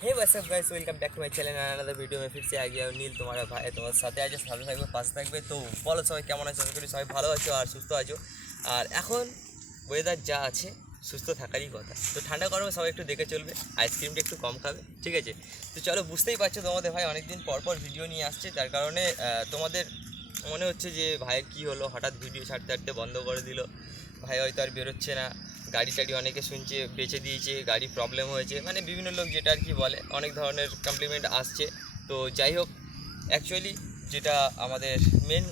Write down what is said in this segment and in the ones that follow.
hey what's up guys welcome back to my channel another video में फिर से आ गया নীল তোমার ভাই তোমার সাথে আজ ভালো থাকবে পাশে থাকবে তো বলো সবাই কেমন আছো আশা করি সবাই ভালো আছো আর সুস্থ আছো আর এখন ওয়েদার যা আছে সুস্থ থাকারই কথা তো ঠান্ডা গরমে সবাই একটু দেখে চলবে আইসক্রিমটা একটু কম খাবে ঠিক আছে তো চলো বুঝতেই পারছো তোমাদের ভাই অনেকদিন পর পর ভিডিও নিয়ে আসছে তার কারণে আহ, তোমাদের মনে হচ্ছে যে ভাইয়ের কী হলো হঠাৎ ভিডিও ছাড়তে ছাড়তে বন্ধ করে দিল ভাই হয়তো আর বেরোচ্ছে না গাড়ি টাড়ি অনেকে শুনছে, বেচে দিয়েছে, গাড়ি প্রবলেম হয়েছে। মানে বিভিন্ন লোক যেটা আর কি বলে, অনেক ধরনের কমপ্লিমেন্ট আসছে। তো যাই হোক অ্যাকচুয়ালি যেটা আমাদের মেন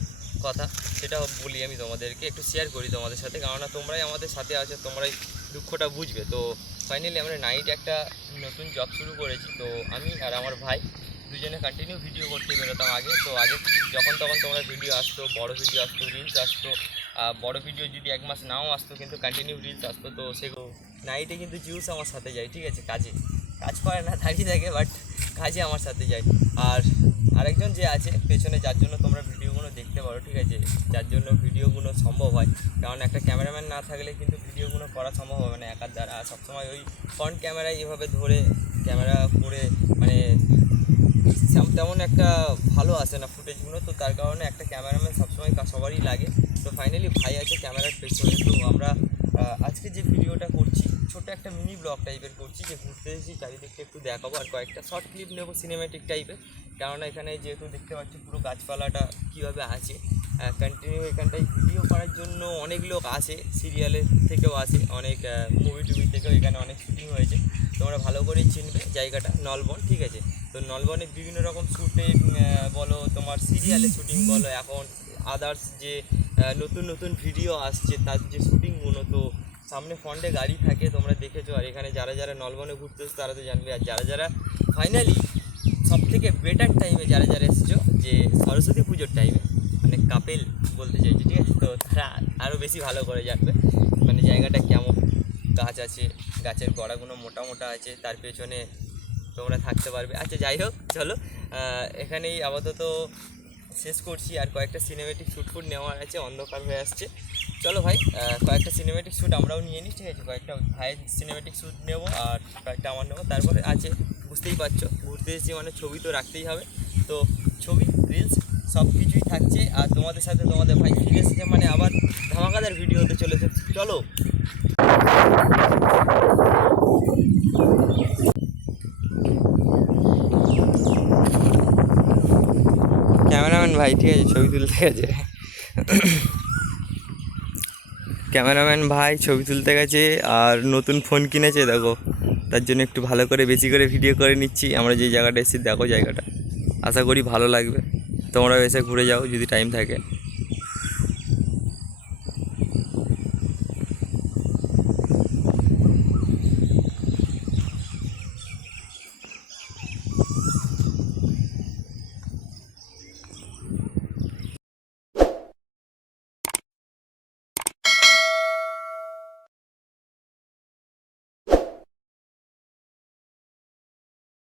কথা, সেটা বলি আমি তোমাদেরকে, একটু শেয়ার করি তোমাদের সাথে। কেননা তোমরাই আমাদের সাথে আছো, তোমরাই দুঃখটা বুঝবে। তো ফাইনালি আমরা নাইট একটা নতুন জব শুরু করেছি। তো আমি আর আমার ভাই দুজনে কন্টিনিউ ভিডিও করতে বেরোতাম আগে। তো আগে যখন তখন তোমরা ভিডিও আসতো, বড় ভিডিও আসতো রিলস আসতো। বড় ভিডিও যদি এক মাস নাও আসতো, কিন্তু কন্টিনিউ রিলস আসতো। তো সেগুলো নাইটে কিন্তু জিউস আমার সাথে যায়, ঠিক আছে? কাজে। কাজ করে না, দাঁড়িয়ে থাকে বাট কাজে আমার সাথে যায়। আর আরেকজন যে আছে, পেছনে যার জন্য তোমরা ভিডিওগুলো দেখতে পারো, ঠিক আছে? যার জন্য ভিডিওগুলো সম্ভব হয়। কারণ একটা ক্যামেরাম্যান না থাকলে কিন্তু ভিডিওগুলো করা সম্ভব হবে না। একার দ্বারা। সবসময় ওই ফ্রন্ট ক্যামেরায় এভাবে ধরে ক্যামেরা করে মানে তেমন একটা ভালো আসে না ফুটেজগুলো তো তার কারণে একটা ক্যামেরাম্যান সবসময় সবারই লাগে। তো ফাইনালি ভাই আছে ক্যামেরার পেছনে, তো আমরা আজকে যে ভিডিওটা করছি ছোট একটা মিনি ব্লগ টাইপের করছি, যে ঘুরতে এসেছি চারিদিকটা একটু দেখাবো আর কয়েকটা শর্ট ক্লিপ নেব সিনেমেটিক টাইপের কেননা এখানে যেহেতু দেখতে পাচ্ছি পুরো গাছপালাটা কীভাবে আছে কন্টিনিউ এখানটায় ভিডিও করার জন্য অনেক লোক আসে সিরিয়ালের থেকেও আসে, অনেক মুভি টুভি থেকেও এখানে অনেক শুটিং হয়েছে। তোমরা ভালো করেই চিনবে জায়গাটা, নলবন, ঠিক আছে? তো নলবনে বিভিন্ন রকম শ্যুটে বলো, তোমার সিরিয়ালে শুটিং বলো, এখন আদার্স যে নতুন নতুন ভিডিও আসছে, তার যে শুটিংগুলো তো সামনে ফন্ডে গাড়ি থাকে, তোমরা দেখেছ, আর এখানে যারা যারা নলবনে ঘুরতে এসছো তারা তো জানবে, আর যারা যারা ফাইনালি সব থেকে বেটার টাইমে যারা যারা এসেছ, যে সরস্বতী পুজোর টাইমে মানে কাপেল বলতে চাইছি, ঠিক আছে? তো তারা আরও বেশি ভালো করে জানবে মানে জায়গাটা কেমন, গাছ আছে, গাছের গোড়াগুলো মোটা মোটা আছে, তার পেছনে তোমরা থাকতে পারবে। আচ্ছা যাই হোক, চলো এখানেই আপাতত শেষ করছি, আর কয়েকটা সিনেমেটিক শ্যুট ফুট নেওয়ার আছে, অন্ধকার হয়ে আসছে। চলো ভাই কয়েকটা সিনেমেটিক শ্যুট আমরাও নিয়ে নিই, ঠিক আছে? কয়েকটা ভাইয়ের সিনেমেটিক শ্যুট নেব, আর কয়েকটা আমার নেব, তারপরে আছে, বুঝতেই পারছ ঘুরতে এসেছি মানে ছবি তো রাখতেই হবে। তো ছবি রিলস সব কিছুই থাকছে। আর তোমাদের সাথে তোমাদের ভাই ফিরে এসেছে মানে আবার ধামাকাদার ভিডিও হতে চলেছে। চলো। ক্যামেরাম্যান ভাই, ঠিক আছে, ছবি তুলতে গেছে। ক্যামেরাম্যান ভাই, ছবি তুলতে গেছে, আর নতুন ফোন কিনেছে, দেখো। তার জন্য একটু ভালো করে, বেশি করে ভিডিও করে নিচ্ছি। আমরা যে জায়গাটা এসেছি, দেখো জায়গাটা। আশা করি ভালো লাগবে। তোমরাও এসে ঘুরে যাও যদি টাইম থাকে।